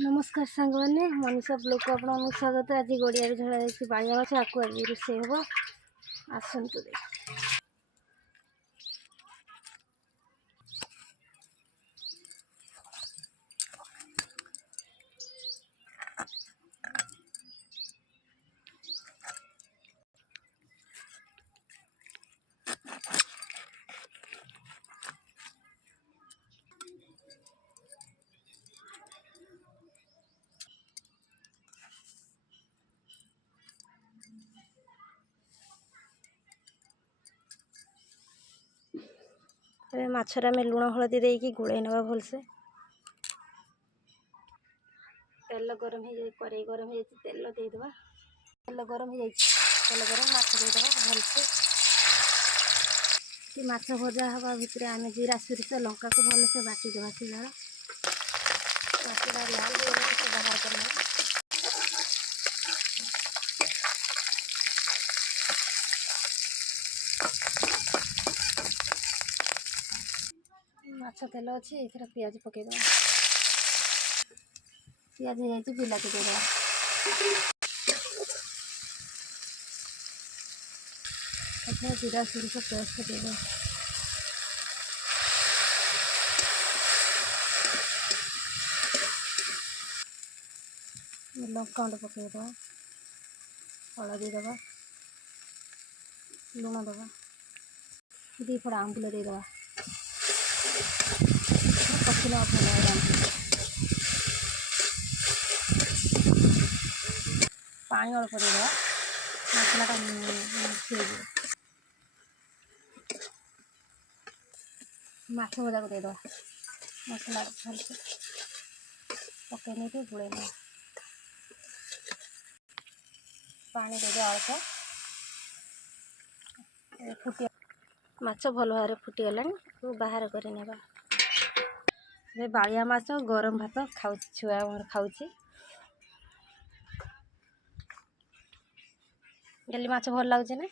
नमस्कार सांग मैंने मनीषा ब्लॉग को आपको स्वागत। आज गड़िया झड़ा जाए बाड़िया माछ आपको आज रोषे हम आसतु दे। माछर आम लुण हलदी देकी गोड़े नवा भलसे। तेल गरम हो जाए कड़े गरम हो तेल देदेबा। तेल गरम हो तेल गरम माछ देदेबा भलसे। माछ भजा हवा भितर आम जीरा सोरिष लंका को भलसे बाटिदेवा शिलार बाटिदा लाल से बाहर करना। माछ तेल अच्छी ये पियाज पकईदेवा। पियाज हो जाए बिलाती देदेवा। जीरा सोरिष पेस्ट देदेवा। लंका गुंड पकईदेवा। हलदी देवा लुण देवा दी फड़ा आंबुल देदेवा। पकड़ा पानी अल्प देदेवा मसलाटा मिक्स माछ भजा को देदेवा। मसला भलसे पकई नहीं गोड़े ना पानी देदे अल्प फुटी माछ भल भाव फुटीगला बाहर कर बाड़िया माछ गरम भात खाऊ छुआ खाऊची। गली माछ भल लगुच ना।